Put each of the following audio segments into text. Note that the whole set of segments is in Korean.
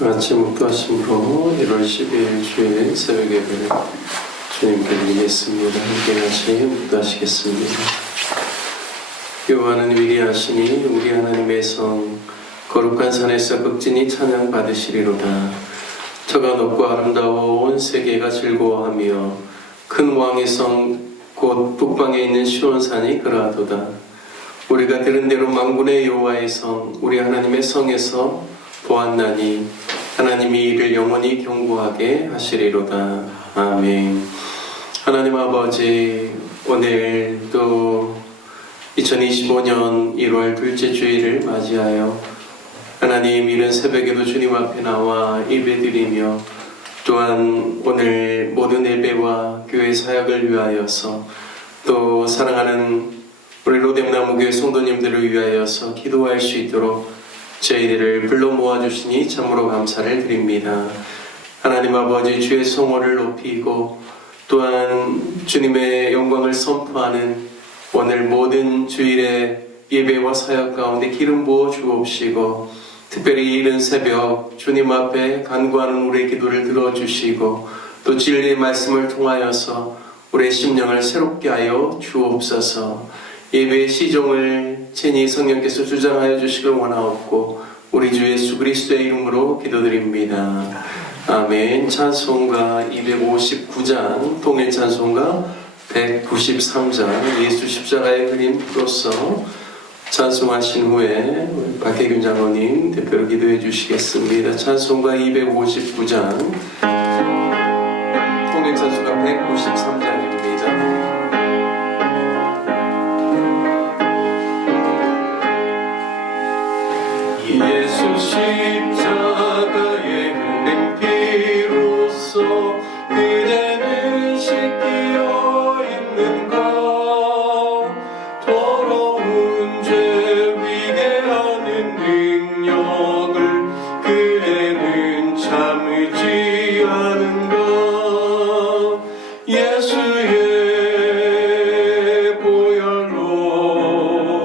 같이 묵도하심으로 1월 12일 주일 새벽 예배를 주님께 드리겠습니다. 함께 같이 묵도하시겠습니다. 여호와는 위대하시니 우리 하나님의 성 거룩한 산에서 극진히 찬양 받으시리로다. 저가 높고 아름다워 온 세계가 즐거워하며 큰 왕의 성 곧 북방에 있는 시온산이 그러하도다. 우리가 들은 대로 만군의 여호와의 성 우리 하나님의 성에서 보았나니 하나님이 이를 영원히 경고하게 하시리로다. 아멘. 하나님 아버지, 오늘 또 2025년 1월 둘째 주일을 맞이하여 하나님 이른 새벽에도 주님 앞에 나와 예배드리며 또한 오늘 모든 예배와 교회 사역을 위하여서 또 사랑하는 우리 로뎀나무교회 성도님들을 위하여서 기도할 수 있도록 저희들을 불러 모아주시니 참으로 감사를 드립니다. 하나님 아버지, 주의 성호를 높이고 또한 주님의 영광을 선포하는 오늘 모든 주일의 예배와 사역 가운데 기름 부어 주옵시고 특별히 이른 새벽 주님 앞에 간구하는 우리의 기도를 들어주시고 또 진리의 말씀을 통하여서 우리의 심령을 새롭게 하여 주옵소서. 예배의 시종을 친히 성령께서 주장하여 주시길 원하옵고 우리 주 예수 그리스도의 이름으로 기도드립니다. 아멘. 찬송가 259장 통일 찬송가 193장 예수 십자가의 그림으로서 찬송하신 후에 박혜균 장로님 대표로 기도해 주시겠습니다. 찬송가 259장 통일 찬송가 193장입니다. 예수 십자가의 흘린 피로써 그대는 씻기어 있는가. 더러운 죄 위계하는 능력을 그대는 참지 않은가. 예수의 보혈로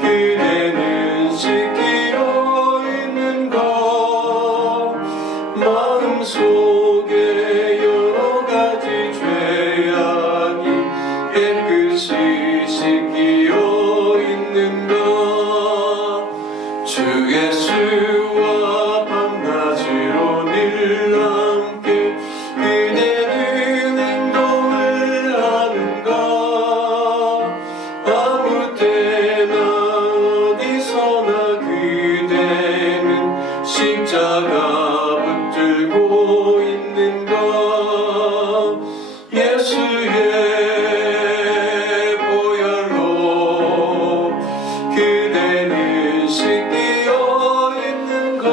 그대는 씻기어 있는가. 마음속에 여러 가지 죄악이 깨끗이 씻기어 있는가. 주 예수와 밤낮으로 늘 함께 그대는 행동을 하는가. 아무 때나 어디서나 그대는 십자가 붙들고 있는가. 예수의 보혈로 그대는 씻기어 있는가.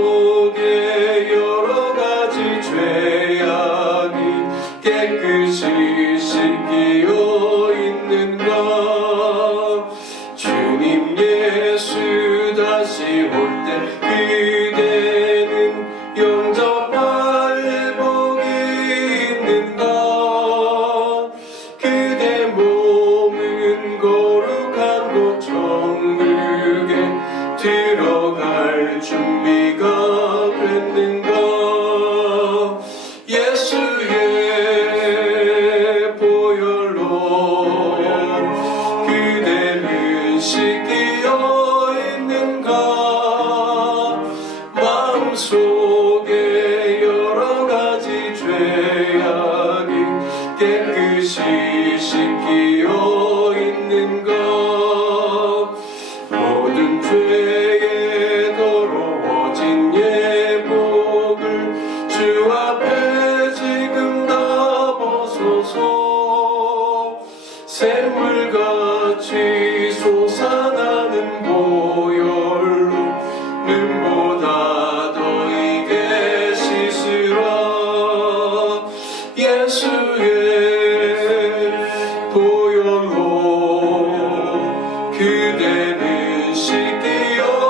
마음속에 여러 가지 죄악이 깨끗이 씻기어 있는가. 주님 예수 다시 올 때 그대는 영접할 회복이 있는가. 그대 몸은 거룩한 곳 천국에 들어갈 준비가 됐는가. 예수의 보혈로 그대는 씻기어 있는가. 마음속에 여러 가지 죄악이 깨끗이 씻기어 있는가. 모든 죄에 더러워진 예복을 주 앞에 지금 다 벗어서 샘물같이 솟아나는 보혈로 눈보다 더 이게 씻으라. 예수의 보혈로 그대는 씻기어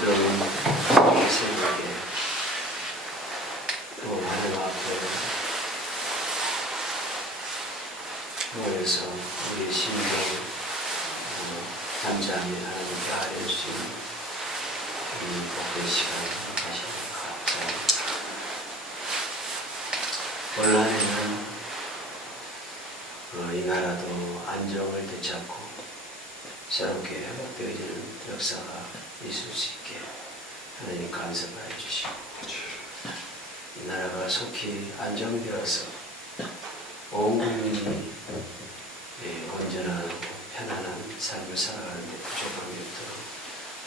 그런 새벽에 또 하나님 앞에 모여서 우리의 심령 잠잠히 하나님께 아뢰 수 있는 복의 시간을 하시는 것 같아요. 올 한해는 이 나라도 안정을 되찾고 새롭게 회복되어지는 역사가 있을 수 있게 하나님 간섭하여 주시고 이 나라가 속히 안정되어서 온 국민이 온전하고 편안한 삶을 살아가는데 부족함이 없도록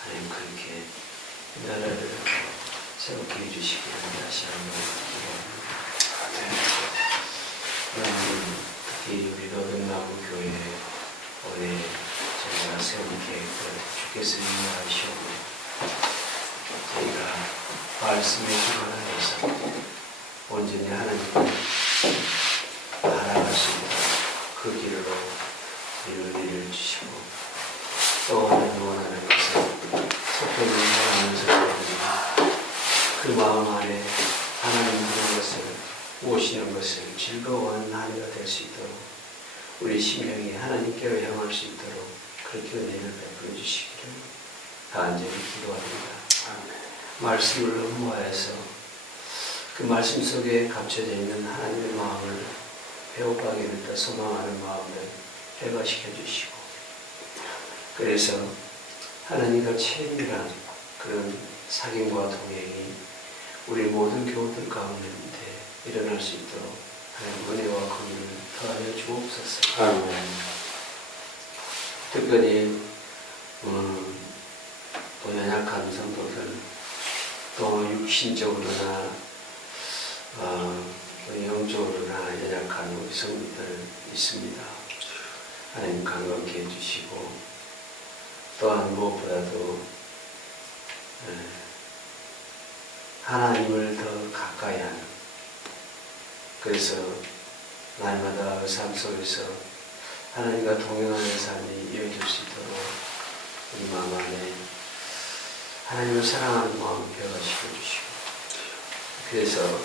하나님 그렇게 이 나라를 새롭게 해주시기를 다시 한번 기도합니다. 하나님 특히 우리 노동나무 교회 올해 저희가 세운 계획을 주께서 인도하시오며 저희가 말씀에 기반하여서 온전히 하나님을 알아갈 수 있도록 그 길로 이루어지를 주시고 또 하나님 원하는 것은 속도를 사랑하는 사람입니다. 그 마음 안에 하나님 그런 것을 오시는 것을 즐거워하는 한 해가 될 수 있도록 우리 심령이 하나님께로 향할 수 있도록 그렇게 은혜를 베풀어 주시기를 간절히 기도합니다. 말씀을 음모하여서 그 말씀 속에 감춰져 있는 하나님의 마음을 배워가기를 더 소망하는 마음을 해가시켜 주시고 그래서 하나님과 친밀한 그런 사귐과 동행이 우리 모든 교우들 가운데 일어날 수 있도록 하나님 은혜와 긍휼을 더하여 주옵소서. 아멘. 특별히 또 연약한 성도들 또 육신적으로나 영적으로나 연약한 우리 성도들 있습니다. 하나님 강건케 해주시고 또한 무엇보다도 하나님을 더 가까이 하는 그래서 날마다 삶 속에서 하나님과 동행하는 삶이 이어질 수 있도록 우리 마음 안에 하나님을 사랑하는 마음을 배워시켜 주시고 그래서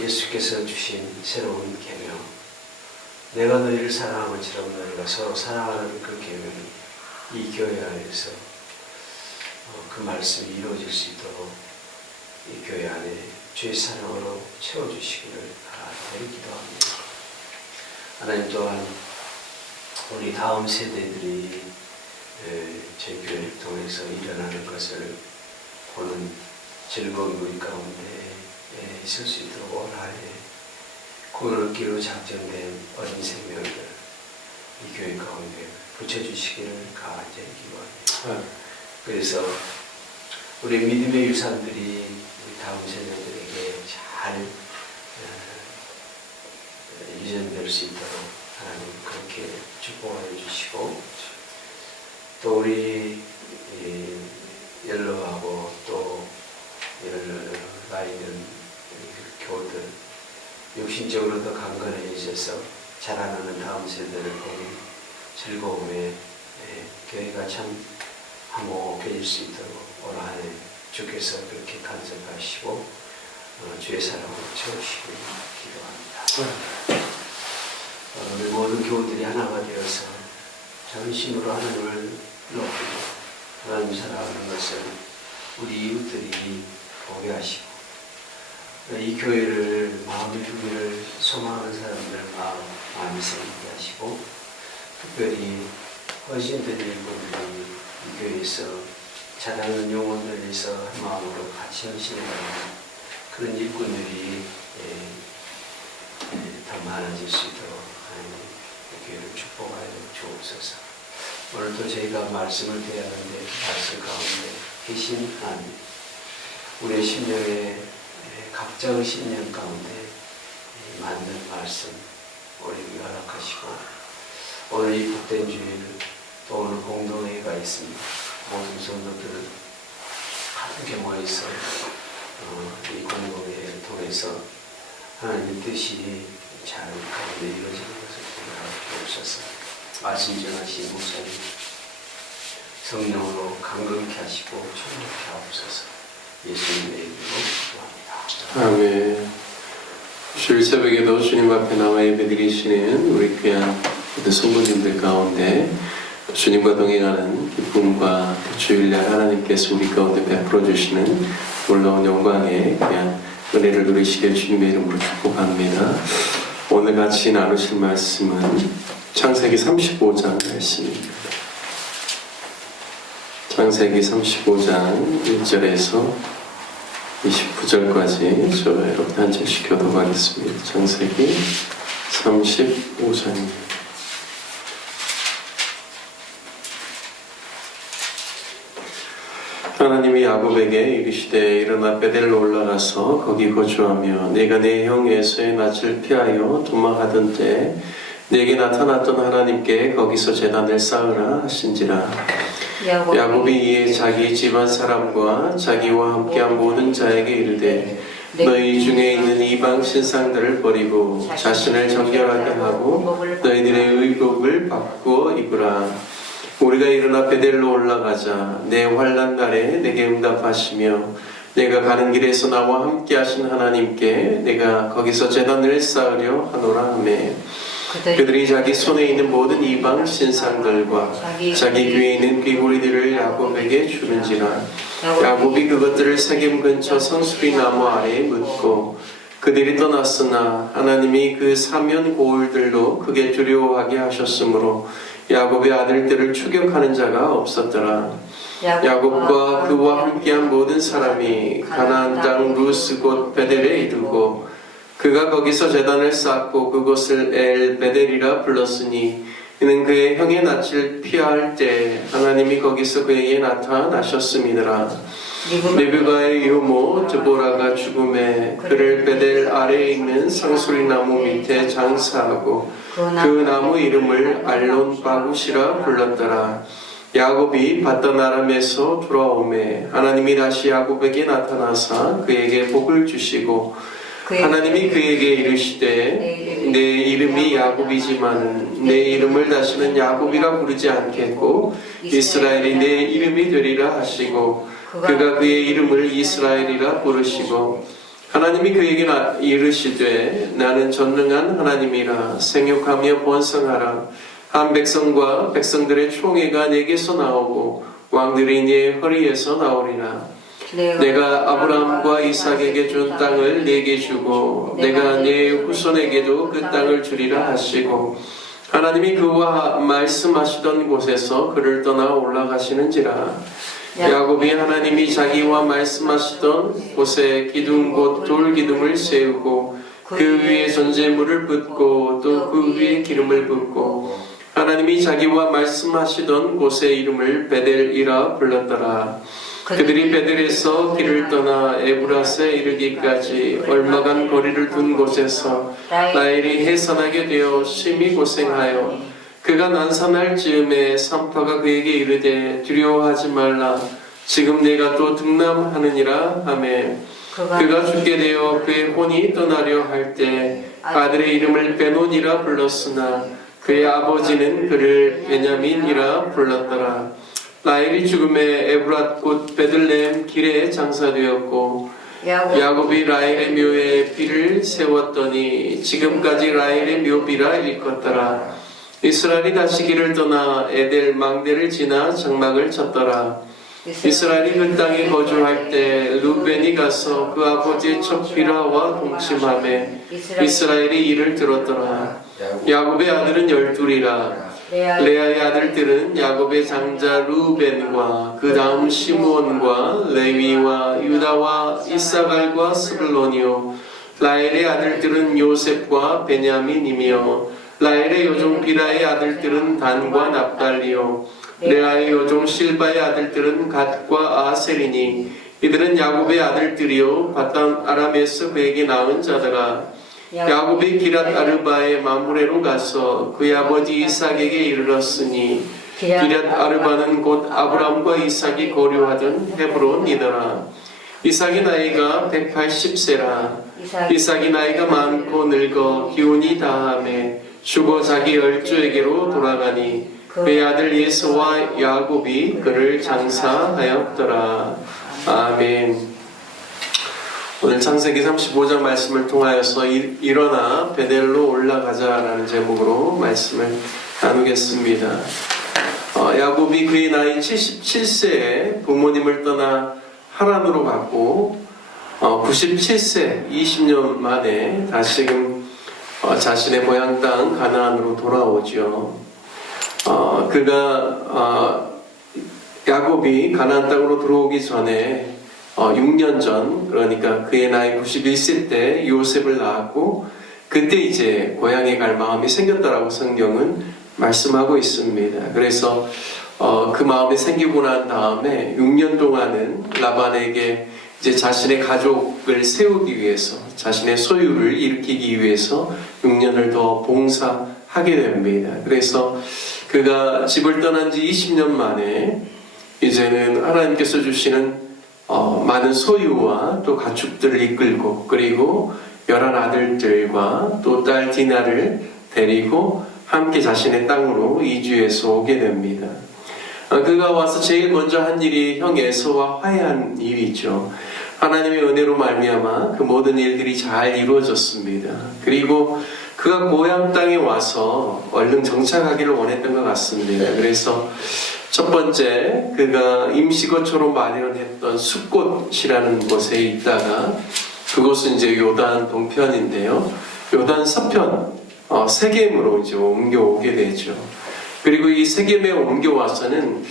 예수께서 주신 새로운 계명 내가 너희를 사랑한 것처럼 너희가 서로 사랑하는 그 계명이 이 교회 안에서 그 말씀이 이루어질 수 있도록 이 교회 안에 주의 사랑으로 채워주시기를 간절히 기도합니다. 하나님 또한 우리 다음 세대들이 저희 교회를 통해서 일어나는 것을 보는 즐거운 우리 가운데 있을 수 있도록 올 한해 구원을 얻기로 작정된 어린 생명들 이 교회 가운데 붙여주시기를 간절히 기도합니다. 그래서 우리 믿음의 유산들이 우리 다음 세대들에게 잘 유전될 수 있도록 하나님 그렇게 축복하여 주시고 또 우리 연로하고 또 나이 든 교우들 육신적으로 더 강건해지셔서 자라나는 다음 세대를 보는 즐거움에 교회가 참 화목해질 수 있도록 올 한 해 주께서 그렇게 간섭하시고 주의 사랑으로 채우시길 기도합니다. 우리 모든 교우들이 하나가 되어서 전심으로 하나님을 높이고 하나님 사랑하는 것을 우리 이웃들이 보게 하시고 이 교회를 마음의 주기를 소망하는 사람들 마음 많이 생기게 하시고 특별히 헌신된 일꾼들이 이 교회에서 자라는 영혼들을 위해서 한 마음으로 같이 헌신해가는 그런 일꾼들이 더 많아질 수 있도록 하나님 이 교회를 축복하여 주옵소서. 오늘도 저희가 말씀을 대하는데 말씀 가운데 계신 하나님 우리의 심령에 각자의 신념 가운데 맞는 말씀 우리에게 허락하시고 오늘 이 복된 주일 또 오늘 공동회의가 있습니다. 모든 성도들은 함께 모여서 이 공동회의를 통해서 하나님의 뜻이 잘 가운데 이루어지는 것을 기도하여 주옵소서. 말씀 전하신 목사님 성령으로 강건케 하시고 충족케 하옵소서. 예수님의 이름으로 기도합니다. 아멘. 주일 새벽에도 주님 앞에 나와 예배드리시는 우리 귀한 모든 성도님들 가운데 주님과 동행하는 기쁨과 주일날 하나님께서 우리 가운데 베풀어 주시는 놀라운 영광의 귀한 은혜를 누리시길 주님의 이름으로 축복합니다. 오늘 같이 나누실 말씀은 창세기 35장 말씀입니다. 창세기 35장 1절에서 29절까지 저 여러분 한 절씩 교독하겠습니다. 창세기 35장입니다. 하나님이 야곱에게 이르시되 일어나 베델로 올라가서 거기 거주하며 내가 내 형 에서의 낯을 피하여 도망하던 때 내게 나타났던 하나님께 거기서 제단을 쌓으라 하신지라. 야곱이 이에 자기 집안 사람과 자기와 함께한 모든 자에게 이르되 너희 중에 있는 이방 신상들을 버리고 자신을 정결하게 하고 너희들의 의복을 바꾸어 입으라. 우리가 일어나 베델로 올라가자. 내 환난 날에 내게 응답하시며 내가 가는 길에서 나와 함께 하신 하나님께 내가 거기서 제단을 쌓으려 하노라 하매 그들이 자기 손에 있는 모든 이방 신상들과 자기 귀에 있는 귀고리들을 야곱에게 주는지라. 야곱이 그것들을 세겜 근처 성수리 나무 아래에 묻고 그들이 떠났으나 하나님이 그 사면 고울들로 크게 두려워하게 하셨으므로 야곱의 아들들을 추격하는 자가 없었더라. 야곱과 그와 함께한 모든 사람이 가나안 땅 루스 곧 베델에 이르고 그가 거기서 제단을 쌓고 그곳을 엘 베델이라 불렀으니 이는 그의 형의 낯을 피할 때 하나님이 거기서 그에게 나타나셨음이더라. 리브가의 유모 드보라가 죽음에 그를 베델 아래에 있는 상수리 나무 밑에 장사하고 그 나무 이름을 알론 바굿이라 불렀더라. 야곱이 받던 아람에서 돌아오매 하나님이 다시 야곱에게 나타나사 그에게 복을 주시고 하나님이 그에게 이르시되 내 이름이 야곱이지만 내 이름을 다시는 야곱이라 부르지 않겠고 이스라엘이 내 이름이 되리라 하시고 그가 그의 이름을 이스라엘이라 부르시고 하나님이 그에게 이르시되 나는 전능한 하나님이라 생육하며 번성하라. 한 백성과 백성들의 총회가 내게서 나오고 왕들이 네 허리에서 나오리라. 내가 아브라함과 이삭에게 준 땅을 네게 주고 내가 네 후손에게도 그 땅을 주리라 하시고 하나님이 그와 말씀하시던 곳에서 그를 떠나 올라가시는지라. 야곱이 하나님이 자기와 말씀하시던 곳에 기둥 곧 돌기둥을 세우고 그 위에 전제물을 붓고 또 그 위에 기름을 붓고 하나님이 자기와 말씀하시던 곳의 이름을 베델이라 불렀더라. 그들이 베델에서 길을 떠나 에브라스에 이르기까지 얼마간 거리를 둔 곳에서 라헬이 해산하게 되어 심히 고생하여 그가 난산할 즈음에 산파가 그에게 이르되 두려워하지 말라. 지금 내가 또 등남하느니라 하매 그가 죽게 되어 그의 혼이 떠나려 할 때 아들의 이름을 베논이라 불렀으나 그의 아버지는 그를 베냐민이라 불렀더라. 라헬이 죽음에 에브랏 곧 베들레헴 길에 장사되었고 야곱이 라헬의 묘에 비를 세웠더니 지금까지 라헬의 묘비라 일컫더라. 이스라엘이 다시 길을 떠나 에델 망대를 지나 장막을 쳤더라. 이스라엘이 그 땅에 거주할 때 루벤이 가서 그 아버지의 첫 비라와 동침하매 이스라엘이 이를 들었더라. 야곱의 아들은 12이라. 레아의 아들들은 야곱의 장자 루벤과 그 다음 시므온과 레위와 유다와 이사갈과 스불론이요 라헬의 아들들은 요셉과 베냐민이며 라헬의 여종 비라의 아들들은 단과 납달리요 레아의 여종 실바의 아들들은 갓과 아셀이니 이들은 야곱의 아들들이요 바단 아람에서 그에게 낳은 자더라. 야곱이 기랏 아르바의 마므레로 가서 그의 아버지 이삭에게 이르렀으니 기랏 아르바는 곧 아브람과 이삭이 거류하던 헤브론이더라. 이삭의 나이가 180세라. 이삭이 나이가 많고 늙어 기운이 다함에 죽어 자기 열조에게로 돌아가니 그의 아들 예수와 야곱이 그를 장사하였더라. 아멘. 오늘 창세기 35장 말씀을 통하여서 일어나 베델로 올라가자라는 제목으로 말씀을 나누겠습니다. 야곱이 그의 나이 77세에 부모님을 떠나 하란으로 갔고 97세 20년 만에 다시금 자신의 고향 땅 가나안으로 돌아오죠. 야곱이 가나안 땅으로 들어오기 전에 6년 전, 그러니까 그의 나이 91세 때 요셉을 낳았고 그때 이제 고향에 갈 마음이 생겼다라고 성경은 말씀하고 있습니다. 그래서 그 마음이 생기고 난 다음에 6년 동안은 라반에게 이제 자신의 가족을 세우기 위해서, 자신의 소유를 일으키기 위해서 6년을 더 봉사하게 됩니다. 그래서 그가 집을 떠난 지 20년 만에 이제는 하나님께서 주시는 많은 소유와 또 가축들을 이끌고, 그리고 11아들들과 또 딸 디나를 데리고 함께 자신의 땅으로 이주해서 오게 됩니다. 그가 와서 제일 먼저 한 일이 형 에서와 화해한 일이죠. 하나님의 은혜로 말미암아 그 모든 일들이 잘 이루어졌습니다. 그리고 그가 고향 땅에 와서 얼른 정착하기를 원했던 것 같습니다. 그래서 첫 번째, 그가 임시거처로 마련했던 숫곳이라는 곳에 있다가, 그곳은 이제 요단 동편인데요. 요단 서편, 세겜으로 이제 옮겨오게 되죠. 그리고 이 세겜에 옮겨와서는,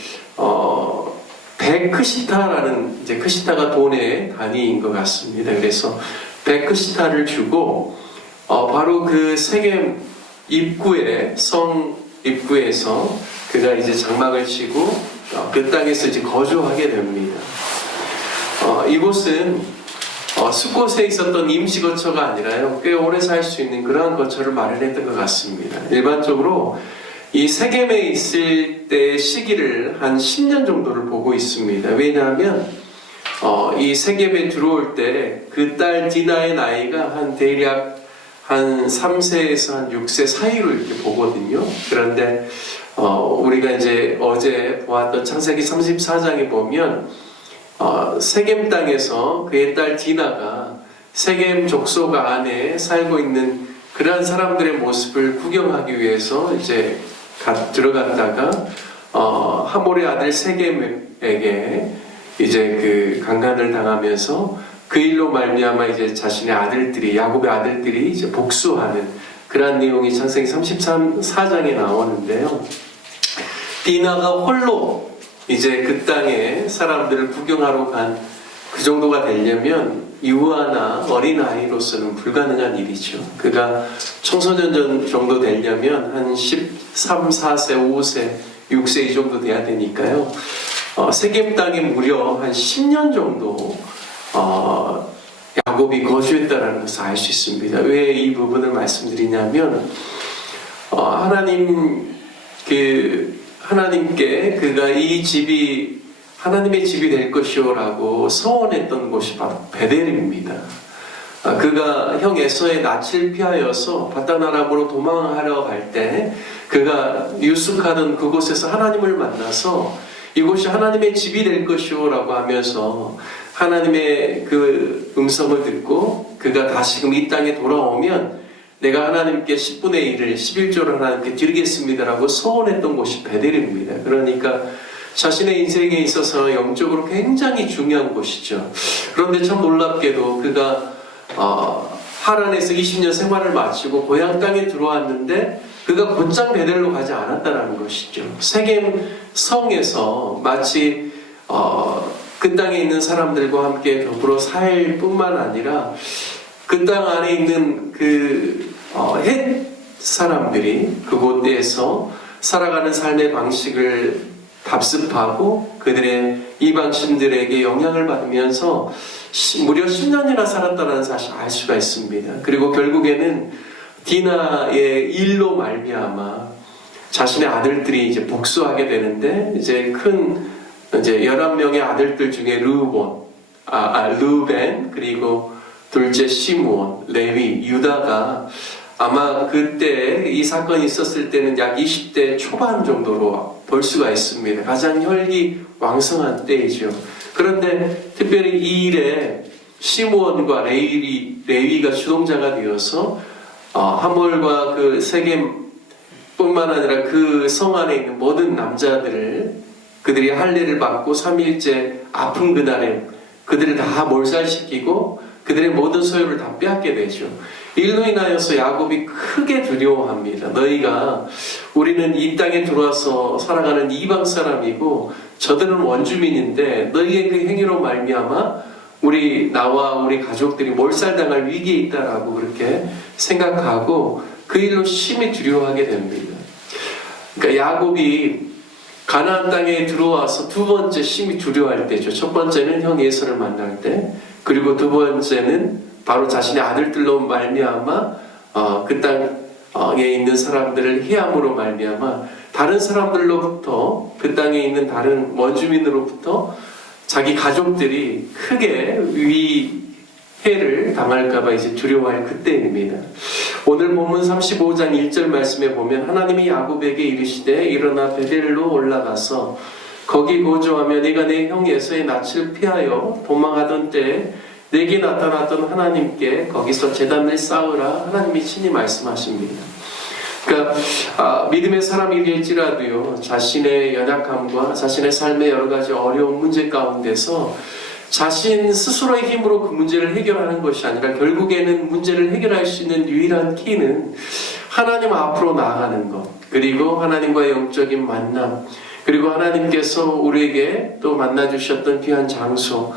백크시타라는, 이제 크시타가 돈의 단위인 것 같습니다. 그래서 백크시타를 주고, 바로 그 세겜 성 입구에서 그가 이제 장막을 치고 그 땅에서 이제 거주하게 됩니다. 이곳은 숫곳에 있었던 임시거처가 아니라요, 꽤 오래 살 수 있는 그러한 거처를 마련했던 것 같습니다. 일반적으로 이 세겜에 있을 때 시기를 한 10년 정도를 보고 있습니다. 왜냐하면 이 세겜에 들어올 때 그 딸 디나의 나이가 대략 한 3세에서 한 6세 사이로 이렇게 보거든요. 그런데 우리가 이제 어제 보았던 창세기 34장에 보면 세겜 땅에서 그의 딸 디나가 세겜 족속 안에 살고 있는 그러한 사람들의 모습을 구경하기 위해서 이제 들어갔다가 하몰의 아들 세겜에게 이제 그 강간을 당하면서 그 일로 말미암아 이제 자신의 아들들이, 야곱의 아들들이 이제 복수하는 그러한 내용이 창세기 34장에 나오는데요. 디나가 홀로 이제 그 땅에 사람들을 구경하러 간 그 정도가 되려면 유아나 어린아이로서는 불가능한 일이죠. 그가 청소년 정도 되려면 한 13, 4세, 5세, 6세 이 정도 돼야 되니까요. 세겜 땅에 무려 한 10년 정도 야곱이 거주했다라는 것을 알 수 있습니다. 왜 이 부분을 말씀드리냐면 하나님께 그가 이 집이 하나님의 집이 될 것이오라고 서원했던 곳이 바로 베델입니다. 그가 형 에서의 낯을 피하여서 바다나람으로 도망하러 갈 때 그가 유숙하던 그곳에서 하나님을 만나서 이곳이 하나님의 집이 될 것이오라고 하면서 하나님의 그 음성을 듣고 그가 다시금 이 땅에 돌아오면 내가 하나님께 10분의 1을 11조를 하나님께 드리겠습니다라고 서원했던 곳이 베델입니다. 그러니까 자신의 인생에 있어서 영적으로 굉장히 중요한 곳이죠. 그런데 참 놀랍게도 그가 하란에서 20년 생활을 마치고 고향 땅에 들어왔는데 그가 곧장 베델로 가지 않았다는 것이죠. 세겜 성에서 마치 그 땅에 있는 사람들과 함께 더불어 살 뿐만 아니라 그 땅 안에 있는 헷 사람들이 그곳에서 살아가는 삶의 방식을 답습하고 그들의 이방신들에게 영향을 받으면서 무려 10년이나 살았다는 사실을 알 수가 있습니다. 그리고 결국에는 디나의 일로 말미암아 자신의 아들들이 이제 복수하게 되는데 이제 11명의 아들들 중에 르벤, 그리고 둘째 시므온, 레위, 유다가 아마 그때 이 사건이 있었을 때는 약 20대 초반 정도로 볼 수가 있습니다. 가장 혈기왕성한 때이죠. 그런데 특별히 이 일에 시므온과 레위가 주동자가 되어서 하몰과 그 세겜뿐만 아니라 그 성 안에 있는 모든 남자들을 그들이 할례를 받고 3일째 아픈 그날에 그들을 다 몰살시키고 그들의 모든 소유를 다 빼앗게 되죠. 일로 인하여서 야곱이 크게 두려워합니다. 너희가 우리는 이 땅에 들어와서 살아가는 이방 사람이고 저들은 원주민인데 너희의 그 행위로 말미암아 나와 우리 가족들이 몰살당할 위기에 있다라고 그렇게 생각하고 그 일로 심히 두려워하게 됩니다. 그러니까 야곱이 가나안 땅에 들어와서 두 번째 심히 두려워할 때죠. 첫 번째는 형 에서를 만날 때, 그리고 두 번째는 바로 자신의 아들들로 말미암아 그 땅에 있는 사람들을 해함으로 말미암아 다른 사람들로부터 그 땅에 있는 다른 원주민으로부터 자기 가족들이 크게 위해를 당할까봐 이제 두려워할 그때입니다. 오늘 본문 35장 1절 말씀에 보면 하나님이 야곱에게 이르시되 일어나 베델로 올라가서 거기 거주하며 네가 내 형 에서의 낯을 피하여 도망하던 때에 내게 나타났던 하나님께 거기서 제단을 쌓으라 하나님이 친히 말씀하십니다. 그러니까 믿음의 사람이일지라도요 자신의 연약함과 자신의 삶의 여러 가지 어려운 문제 가운데서 자신 스스로의 힘으로 그 문제를 해결하는 것이 아니라 결국에는 문제를 해결할 수 있는 유일한 키는 하나님 앞으로 나아가는 것, 그리고 하나님과의 영적인 만남, 그리고 하나님께서 우리에게 또 만나주셨던 귀한 장소,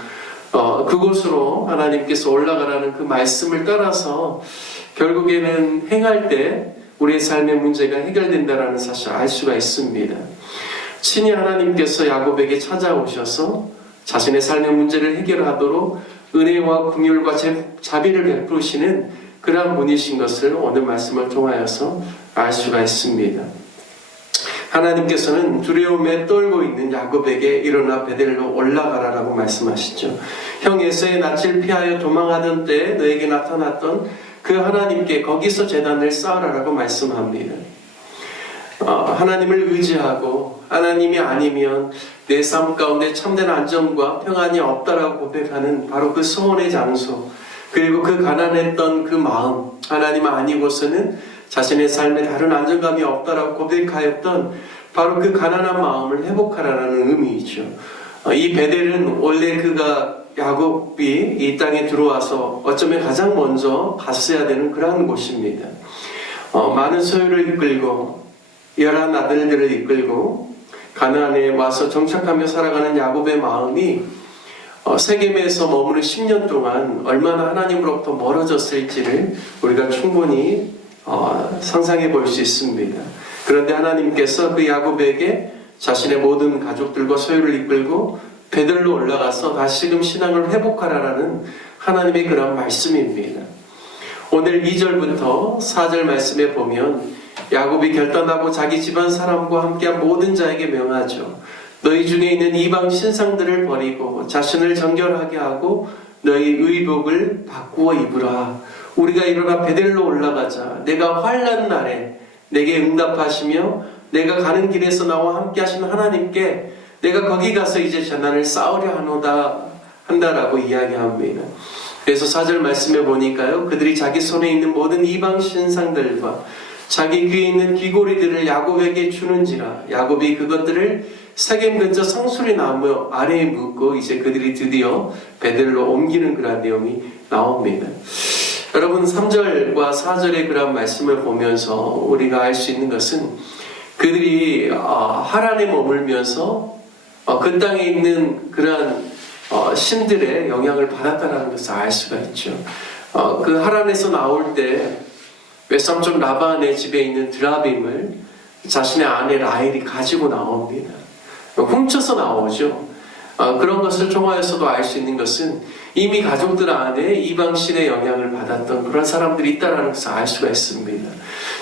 그곳으로 하나님께서 올라가라는 그 말씀을 따라서 결국에는 행할 때 우리의 삶의 문제가 해결된다는 사실을 알 수가 있습니다. 친히 하나님께서 야곱에게 찾아오셔서 자신의 삶의 문제를 해결하도록 은혜와 긍휼과 자비를 베푸시는 그러한 분이신 것을 오늘 말씀을 통하여서 알 수가 있습니다. 하나님께서는 두려움에 떨고 있는 야곱에게 일어나 베델로 올라가라라고 말씀하시죠. 형 에서의 낯을 피하여 도망하던 때에 너에게 나타났던 그 하나님께 거기서 제단을 쌓으라라고 말씀합니다. 하나님을 의지하고 하나님이 아니면 내 삶 가운데 참된 안정과 평안이 없다라고 고백하는 바로 그 소원의 장소, 그리고 그 가난했던 그 마음, 하나님 아니고서는 자신의 삶에 다른 안정감이 없다라고 고백하였던 바로 그 가난한 마음을 회복하라는 의미이죠. 이 베델은 원래 야곱이 이 땅에 들어와서 어쩌면 가장 먼저 갔어야 되는 그런 곳입니다. 많은 소유를 이끌고 11 아들들을 이끌고 가나안에 와서 정착하며 살아가는 야곱의 마음이 세겜에서 머무는 10년 동안 얼마나 하나님으로부터 멀어졌을지를 우리가 충분히 상상해 볼 수 있습니다. 그런데 하나님께서 그 야곱에게 자신의 모든 가족들과 소유를 이끌고 베들로 올라가서 다시금 신앙을 회복하라라는 하나님의 그런 말씀입니다. 오늘 2절부터 4절 말씀에 보면 야곱이 결단하고 자기 집안 사람과 함께한 모든 자에게 명하죠. 너희 중에 있는 이방 신상들을 버리고 자신을 정결하게 하고 너희 의복을 바꾸어 입으라. 우리가 일어나 베델로 올라가자. 내가 환난 날에 내게 응답하시며 내가 가는 길에서 나와 함께 하신 하나님께 내가 거기 가서 이제 재난을 쌓으려 한다라고 이야기합니다. 그래서 4절 말씀에 보니까요, 그들이 자기 손에 있는 모든 이방 신상들과 자기 귀에 있는 귀고리들을 야곱에게 주는지라. 야곱이 그것들을 세겜 근처 상수리 나무 아래에 묻고 이제 그들이 드디어 베델로 옮기는 그런 내용이 나옵니다. 여러분 3절과 4절의 그런 말씀을 보면서 우리가 알 수 있는 것은 그들이 하란에 머물면서 그 땅에 있는 그러한 신들의 영향을 받았다는 것을 알 수가 있죠. 그 하란에서 나올 때 외삼촌 라반의 집에 있는 드라빔을 자신의 아내 라헬이 가지고 나옵니다. 훔쳐서 나오죠. 그런 것을 통하여서도 알 수 있는 것은 이미 가족들 안에 이방신의 영향을 받았던 그런 사람들이 있다는 것을 알 수가 있습니다.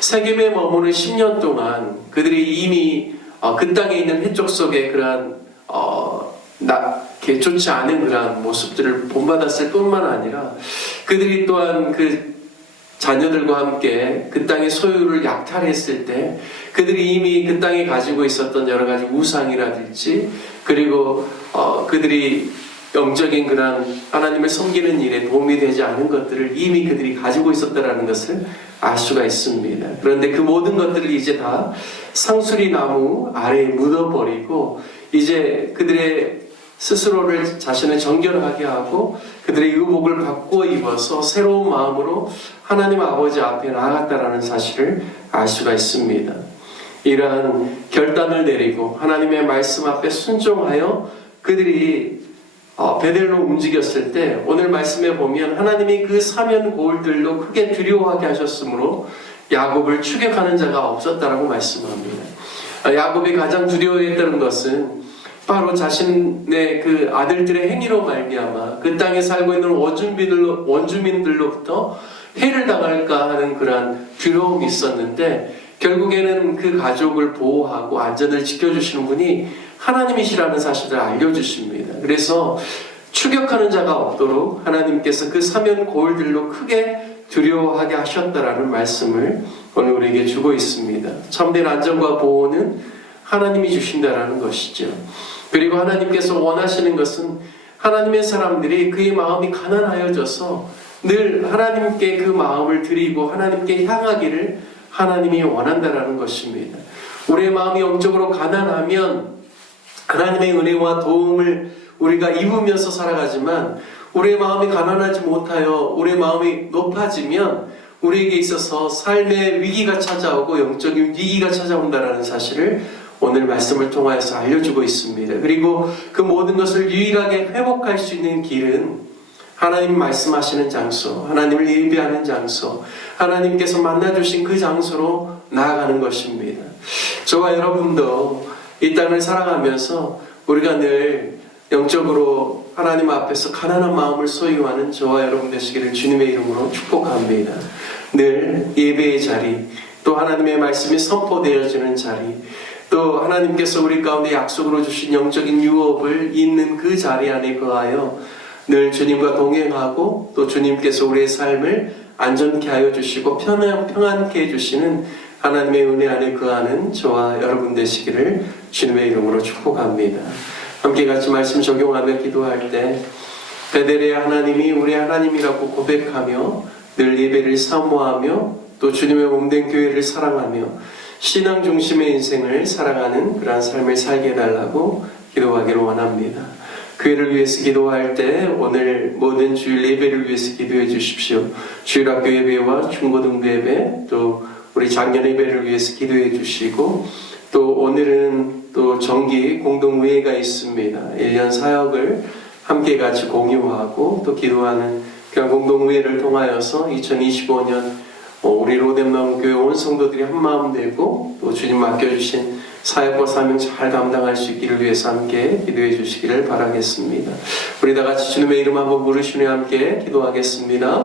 세겜에 머무는 10년 동안 그들이 이미 그 땅에 있는 해족 속에 그러한 좋지 않은 그러한 모습들을 본받았을 뿐만 아니라 그들이 또한 그 자녀들과 함께 그 땅의 소유를 약탈했을 때 그들이 이미 그 땅에 가지고 있었던 여러 가지 우상이라든지 그리고 그들이 영적인 그런 하나님을 섬기는 일에 도움이 되지 않은 것들을 이미 그들이 가지고 있었다는 것을 알 수가 있습니다. 그런데 그 모든 것들을 이제 다 상수리 나무 아래에 묻어버리고 이제 그들의 스스로를 자신을 정결하게 하고 그들의 의복을 바꾸어 입어서 새로운 마음으로 하나님 아버지 앞에 나아갔다라는 사실을 알 수가 있습니다. 이러한 결단을 내리고 하나님의 말씀 앞에 순종하여 그들이 베델로 움직였을 때 오늘 말씀에 보면 하나님이 그 사면 고울들로 크게 두려워하게 하셨으므로 야곱을 추격하는 자가 없었다라고 말씀합니다. 야곱이 가장 두려워했다는 것은 바로 자신의 그 아들들의 행위로 말미암아 그 땅에 살고 있는 원주민들로부터 해를 당할까 하는 그러한 두려움이 있었는데 결국에는 그 가족을 보호하고 안전을 지켜주시는 분이 하나님이시라는 사실을 알려주십니다. 그래서 추격하는 자가 없도록 하나님께서 그 사면 고울들로 크게 두려워하게 하셨다라는 말씀을 오늘 우리에게 주고 있습니다. 참된 안전과 보호는 하나님이 주신다라는 것이죠. 그리고 하나님께서 원하시는 것은 하나님의 사람들이 그의 마음이 가난하여져서 늘 하나님께 그 마음을 드리고 하나님께 향하기를 하나님이 원한다라는 것입니다. 우리의 마음이 영적으로 가난하면 하나님의 은혜와 도움을 우리가 입으면서 살아가지만 우리의 마음이 가난하지 못하여 우리의 마음이 높아지면 우리에게 있어서 삶의 위기가 찾아오고 영적인 위기가 찾아온다는 사실을 오늘 말씀을 통하여서 알려주고 있습니다. 그리고 그 모든 것을 유일하게 회복할 수 있는 길은 하나님 말씀하시는 장소, 하나님을 예배하는 장소, 하나님께서 만나주신 그 장소로 나아가는 것입니다. 저와 여러분도 이 땅을 살아가면서 우리가 늘 영적으로 하나님 앞에서 가난한 마음을 소유하는 저와 여러분 되시기를 주님의 이름으로 축복합니다. 늘 예배의 자리, 또 하나님의 말씀이 선포되어지는 자리, 또 하나님께서 우리 가운데 약속으로 주신 영적인 유업을 잇는 그 자리 안에 거하여 늘 주님과 동행하고 또 주님께서 우리의 삶을 안전케 하여 주시고 평안케 해주시는 하나님의 은혜 안에 거하는 저와 여러분 되시기를 주님의 이름으로 축복합니다. 함께 같이 말씀 적용하며 기도할 때 베델의 하나님이 우리 하나님이라고 고백하며 늘 예배를 사모하며 또 주님의 몸된 교회를 사랑하며 신앙 중심의 인생을 살아가는 그러한 삶을 살게 해달라고 기도하기를 원합니다. 교회를 위해서 기도할 때 오늘 모든 주일 예배를 위해서 기도해 주십시오. 주일학교 예배와 중고등부 예배 또 우리 작년 예배를 위해서 기도해 주시고 또 오늘은 또 정기 공동회의가 있습니다. 1년 사역을 함께 같이 공유하고 또 기도하는 그런 공동회의를 통하여서 2025년 우리 로뎀나무 교회 온 성도들이 한마음 되고 또 주님 맡겨주신 사역과 사명 잘 감당할 수 있기를 위해서 함께 기도해 주시기를 바라겠습니다. 우리 다 같이 주님의 이름 한번 부르시며 함께 기도하겠습니다.